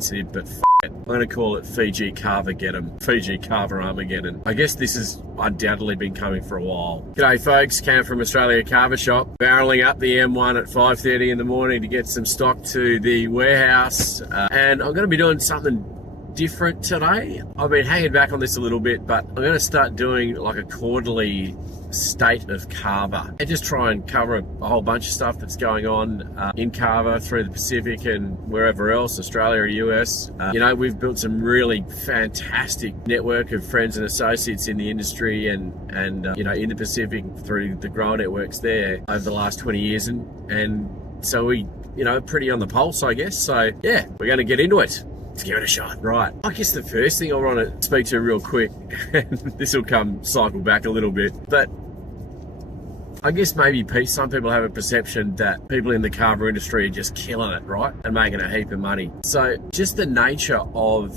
sensitive, but it. I'm going to call it Fiji Kava Fiji Kava Armageddon. I guess this has undoubtedly been coming for a while. G'day folks, Cam from Australia Kava Shop. Barreling up the M1 at 5:30 in the morning to get some stock to the warehouse. And I'm going to be doing something different today. I've been hanging back on this a little bit, but I'm going to start doing like a quarterly state of Kava and just try and cover a whole bunch of stuff that's going on in Kava through the Pacific and wherever else, Australia or US. You know, we've built some really fantastic network of friends and associates in the industry and you know, in the Pacific through the grower networks there over the last 20 years, and so we, you know, pretty on the pulse, I guess. So yeah, we're going to get into it. Let's give it a shot. Right, I guess the first thing I want to speak to real quick, and this will come cycle back a little bit, but I guess maybe some people have a perception that people in the Kava industry are just killing it, right? And making a heap of money. So just the nature of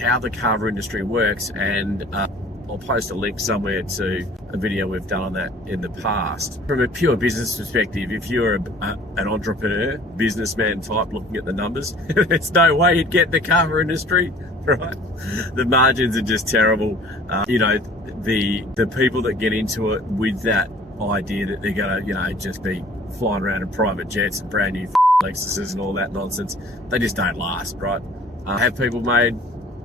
how the Kava industry works, and I'll post a link somewhere to a video we've done on that in the past. From a pure business perspective, if you're an entrepreneur, businessman type looking at the numbers, there's no way you'd get the Kava industry, right? The margins are just terrible. You know, the people that get into it with that idea that they're gonna, you know, just be flying around in private jets and brand new Lexuses and all that nonsense, they just don't last, right? Have people made,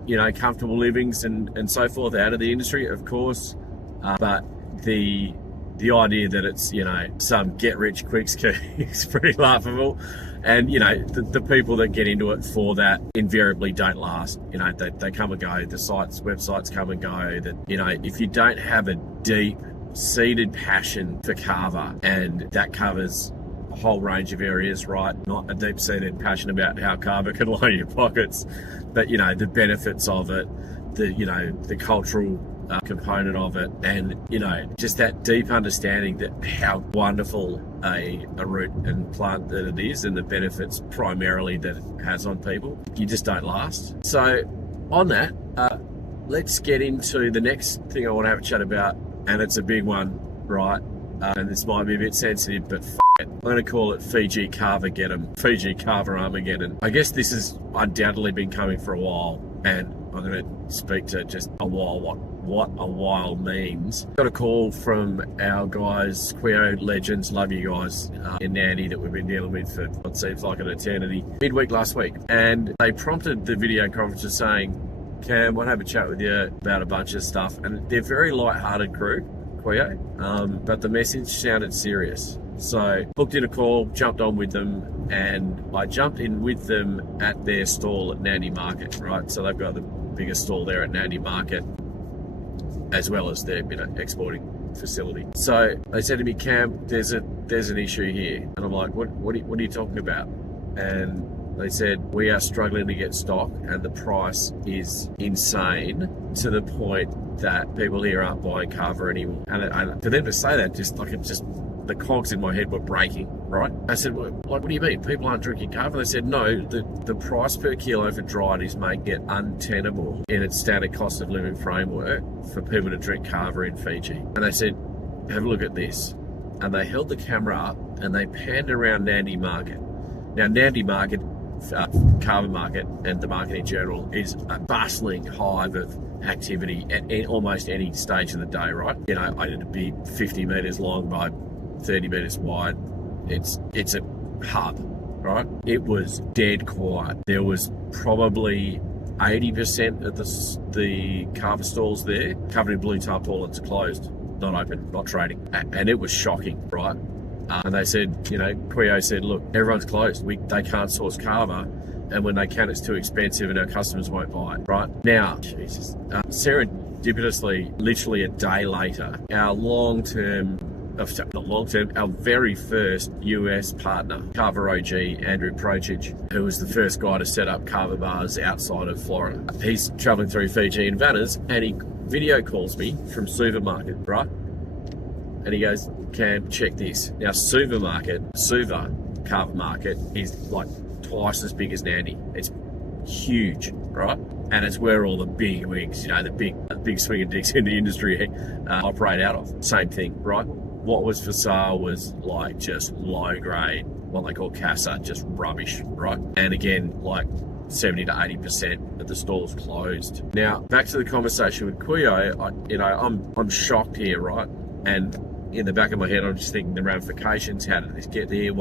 you know, comfortable livings and so forth out of the industry? Of course, but the idea that it's, you know, some get rich quick scheme is pretty laughable. And you know, the people that get into it for that invariably don't last. You know, they come and go. The websites come and go. That, you know, if you don't have a deep seated passion for Kava, and that covers a whole range of areas, right? Not a deep-seated passion about how Kava can line your pockets, but, you know, the benefits of it, you know, the cultural component of it, and, you know, just that deep understanding that how wonderful a root and plant that it is, and the benefits primarily that it has on people, you just don't last. So on that, let's get into the next thing I want to have a chat about, and it's a big one, right? And this might be a bit sensitive, but it. I'm going to call it Fiji Kava Fiji Kava Armageddon. I guess this has undoubtedly been coming for a while, and I'm going to speak to just a while, what a while means. Got a call from our guys, Quio legends, love you guys, in Nandy, that we've been dealing with for what seems like an eternity, midweek last week. And they prompted the video conference saying, Cam, I want to have a chat with you about a bunch of stuff. And they're very light-hearted crew, Quio, but the message sounded serious. So booked in a call, jumped on with them, and I jumped in with them at their stall at Nandy Market, right? So they've got the biggest stall there at Nandy Market, as well as their, you know, exporting facility. So they said to me, Cam, there's an issue here. And I'm like, what are you talking about? And they said, we are struggling to get stock, and the price is insane to the point that people here aren't buying Kava anymore. And for them to say that, just the cogs in my head were breaking, right? I said, well, like, what do you mean? People aren't drinking Kava? They said, no, the price per kilo for dried is making it untenable in its standard cost of living framework for people to drink Kava in Fiji. And they said, have a look at this. And they held the camera up and they panned around Nandy Market. Now, Nandy Market, Kava market, and the market in general, is a bustling hive of activity at almost any stage of the day, right? You know, it'd be 50 meters long by 30 meters wide. It's a hub, right? It was dead quiet. There was probably 80% of the Kava stalls there covered in blue tarpaulins, closed, not open, not trading, and it was shocking, right? And they said, you know, Quio said, look, everyone's closed. They can't source Kava, and when they can, it's too expensive, and our customers won't buy it, right? Now, Jesus, serendipitously, literally a day later, our our very first US partner, Kava OG, Andrew Procic, who was the first guy to set up Kava bars outside of Florida. He's traveling through Fiji and Vanuatu, and he video calls me from Supermarket, right? And he goes, Cam, check this. Now, Suva Kava Market is like twice as big as Nandy. It's huge, right? And it's where all the big wigs, you know, the big swinging dicks in the industry operate out of. Same thing, right? What was for sale was like just low grade, what they call casa, just rubbish, right? And again, like 70 to 80% of the stores closed. Now, back to the conversation with Kuyo, I'm shocked here, right? And in the back of my head, I'm just thinking the ramifications. How did this get there?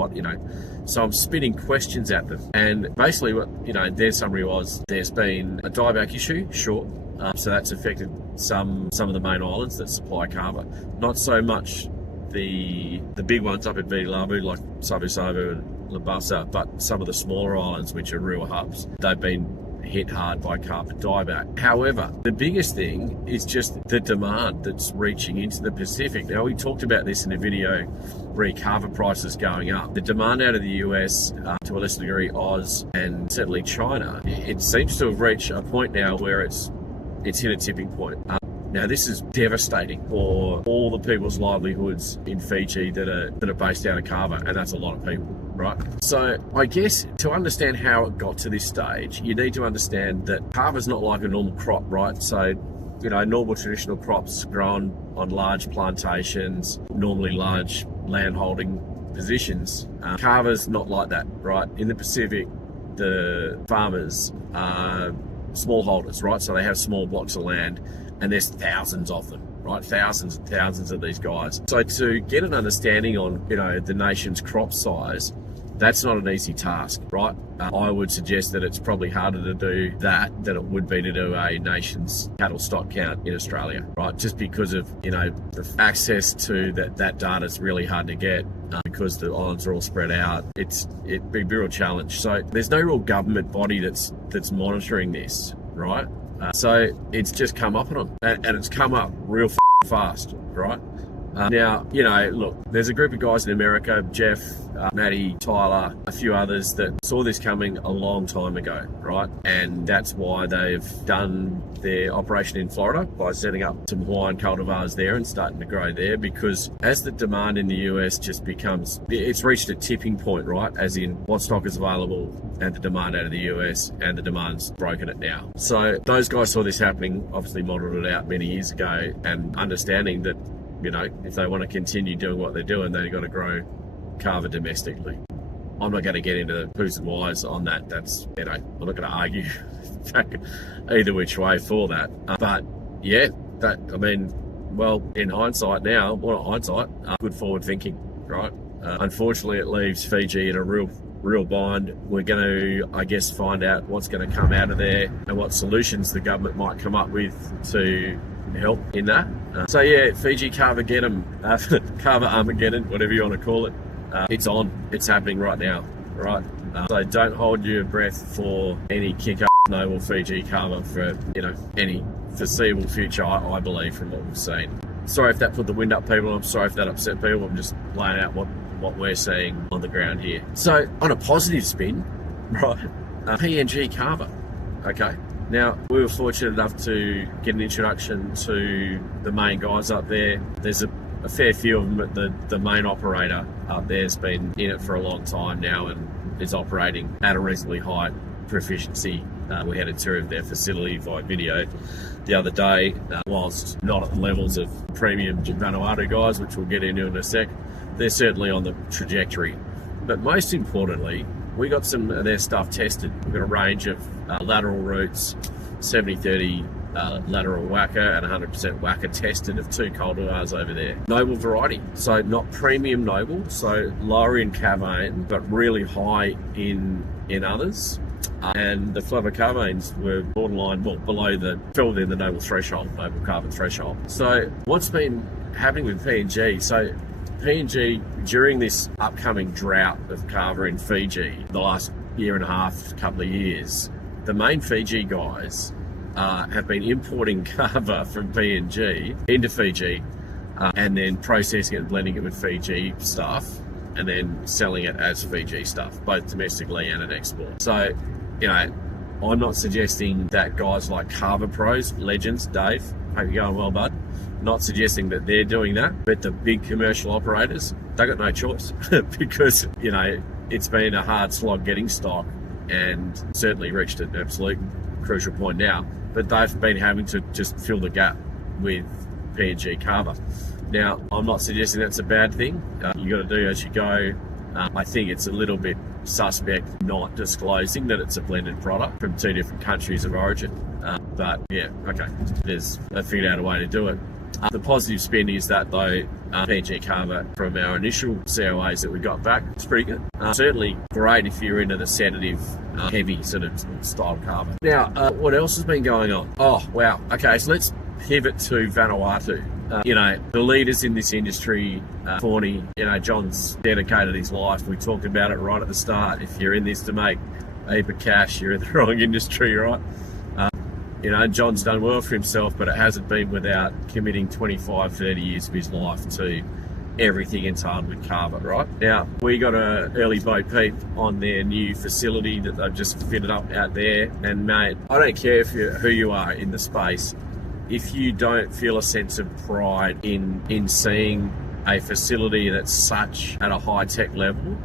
So I'm spitting questions at them. And basically what, their summary was, there's been a dieback issue, sure. So that's affected some of the main islands that supply kava. Not so much the big ones up at Vitilavu, like Savu and Labasa, but some of the smaller islands, which are real hubs, they've been hit hard by kava dieback. However, the biggest thing is just the demand that's reaching into the Pacific. Now, we talked about this in a video, kava prices going up. The demand out of the US, to a lesser degree Oz, and certainly China, it seems to have reached a point now where it's hit a tipping point. Now, this is devastating for all the people's livelihoods in Fiji that are based out of kava, and that's a lot of people, right? So I guess to understand how it got to this stage, you need to understand that kava's not like a normal crop, right? So, normal traditional crops grown on large plantations, normally large landholding positions. Kava's not like that, right? In the Pacific, the farmers are smallholders, right? So they have small blocks of land, and there's thousands of them, right? Thousands and thousands of these guys. So to get an understanding on, the nation's crop size, that's not an easy task, right? I would suggest that it's probably harder to do that than it would be to do a nation's cattle stock count in Australia, right? Just because of, the access to that data is really hard to get because the islands are all spread out. It'd be a real challenge. So there's no real government body that's monitoring this, right? So it's just come up on them, and it's come up real fast, right? Now, look, there's a group of guys in America, Jeff, Matty, Tyler, a few others that saw this coming a long time ago, right? And that's why they've done their operation in Florida by setting up some Hawaiian cultivars there and starting to grow there, because as the demand in the US just it's reached a tipping point, right? As in what stock is available and the demand out of the US, and the demand's broken it now. So those guys saw this happening, obviously modeled it out many years ago, and understanding that, if they want to continue doing what they're doing, they've got to grow kava domestically. I'm not going to get into the who's and whys on that. That's, I'm not going to argue either which way for that. But yeah, in hindsight now, well, not hindsight, good forward thinking, right? Unfortunately, it leaves Fiji in a real bind. We're going to, I guess, find out what's going to come out of there and what solutions the government might come up with to help in that. So yeah, Fiji Kava Kava Armageddon, whatever you want to call it. It's on. It's happening right now, right? So don't hold your breath for any kick-up noble Fiji Kava for, any foreseeable future, I believe, from what we've seen. Sorry if that put the wind up people. I'm sorry if that upset people. I'm just laying out what we're seeing on the ground here. So on a positive spin, right, PNG Kava, okay. Now, we were fortunate enough to get an introduction to the main guys up there. There's a fair few of them, but the main operator up there has been in it for a long time now and is operating at a reasonably high proficiency. We had a tour of their facility via video the other day, whilst not at the levels of Premium Vanuatu guys, which we'll get into in a sec. They're certainly on the trajectory. But most importantly, we got some of their stuff tested. We've got a range of lateral roots, 70-30 lateral whacker and 100% whacker tested of 2 cultivars over there. Noble variety, so not premium noble, so lower in cavane, but really high in others. And the Flavor Cavanes were borderline, fell within the noble carbon threshold. So what's been happening with PNG? So PNG, during this upcoming drought of kava in Fiji, the last year and a half, couple of years, the main Fiji guys have been importing kava from PNG into Fiji and then processing it and blending it with Fiji stuff and then selling it as Fiji stuff, both domestically and at export. So, I'm not suggesting that guys like Kava Pros, legends, Dave, hope you're going well, bud, not suggesting that they're doing that, but the big commercial operators, they got no choice because, it's been a hard slog getting stock and certainly reached an absolute crucial point now, but they've been having to just fill the gap with PNG Kava. Now, I'm not suggesting that's a bad thing. You got to do as you go. I think it's a little bit suspect not disclosing that it's a blended product from 2 different countries of origin. But yeah, okay, they figured out a way to do it. The positive spin is that though, PNG Kava from our initial COAs that we got back, it's pretty good. Certainly great if you're into the sedative, heavy sort of style Kava. Now, what else has been going on? Oh, wow. Okay, so let's pivot to Vanuatu. The leaders in this industry, Fawny, John's dedicated his life. We talked about it right at the start. If you're in this to make a heap of cash, you're in the wrong industry, right? John's done well for himself, but it hasn't been without committing 25, 30 years of his life to everything entailed with Kava, right? Now, we got an early bo peep on their new facility that they've just fitted up out there. And mate, I don't care who you are in the space, if you don't feel a sense of pride in seeing a facility that's such at a high-tech level,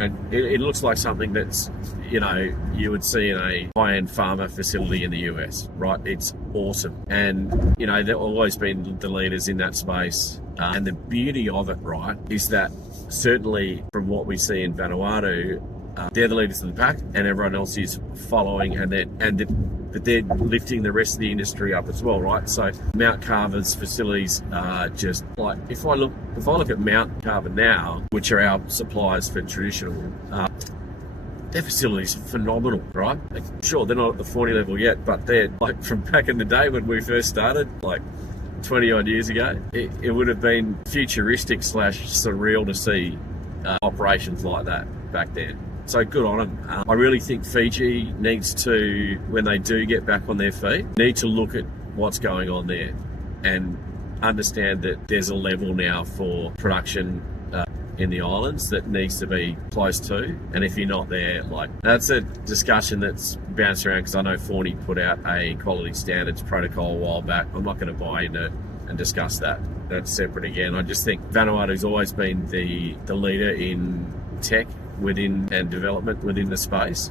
and it looks like something that's, you would see in a high-end pharma facility in the US, right? It's awesome. And, they've always been the leaders in that space. And the beauty of it, right, is that certainly from what we see in Vanuatu, they're the leaders of the pack and everyone else is following, but they're lifting the rest of the industry up as well, right? So Mount Kava's facilities are just like, if I look at Mount Kava now, which are our suppliers for traditional, their facilities are phenomenal, right? Sure, they're not at the 40 level yet, but they're like from back in the day when we first started, like 20 odd years ago, it would have been futuristic / surreal to see operations like that back then. So good on them. I really think Fiji needs to, when they do get back on their feet, need to look at what's going on there and understand that there's a level now for production in the islands that needs to be close to. And if you're not there, that's a discussion that's bounced around, because I know Fawny put out a quality standards protocol a while back. I'm not going to buy into and discuss that. That's separate again. I just think Vanuatu's always been the leader in tech within and development within the space,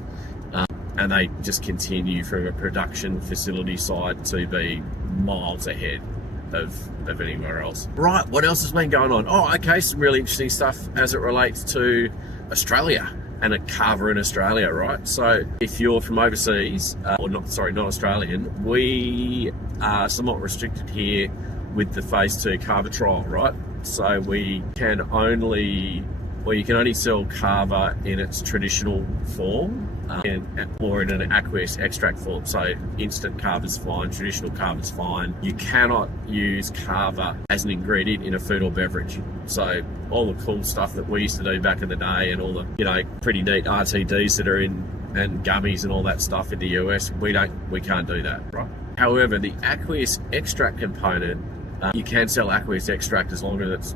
and they just continue from a production facility side to be miles ahead of anywhere else. Right, what else has been going on? Oh, okay, some really interesting stuff as it relates to Australia and a Kava in Australia, right? So if you're from overseas, not Australian, we are somewhat restricted here with the phase 2 Kava trial, right? So you can only sell Kava in its traditional form or in an aqueous extract form. So instant Kava's fine, traditional Kava's fine. You cannot use Kava as an ingredient in a food or beverage. So all the cool stuff that we used to do back in the day and all the, pretty neat RTDs that are in, and gummies and all that stuff in the US, we can't do that, right? However, the aqueous extract component, you can sell aqueous extract as long as it's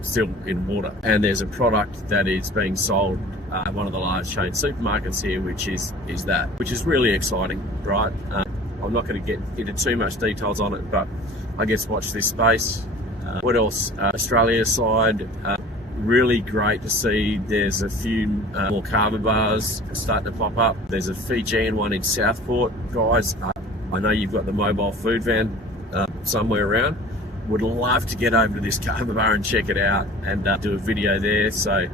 still in water. And there's a product that is being sold at one of the large chain supermarkets here, which is really exciting, right? I'm not going to get into too much details on it, but I guess watch this space. What else? Australia side, really great to see. There's a few more Kava bars starting to pop up. There's a Fijian one in Southport, guys. I know you've got the mobile food van somewhere around. Would love to get over to this Kava bar and check it out and do a video there. So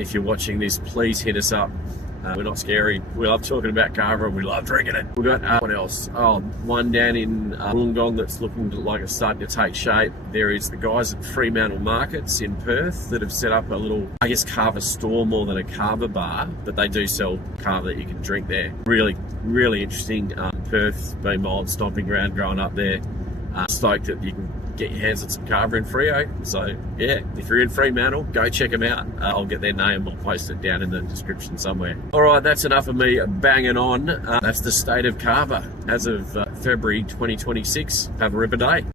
if you're watching this, please hit us up. We're not scary. We love talking about Kava and we love drinking it. We've got, what else? Oh, one down in Wollongong that's looking like it's starting to take shape. There is the guys at Fremantle Markets in Perth that have set up a little, I guess, Kava store more than a Kava bar, but they do sell Kava that you can drink there. Really, really interesting. Perth being my old stomping ground growing up there. Stoked that you can get your hands on some Kava in Freo. So yeah, if you're in Fremantle, go check them out. I'll get their name, I'll post it down in the description somewhere. All right, that's enough of me banging on. That's the state of Kava as of February 2026. Have a ripper day.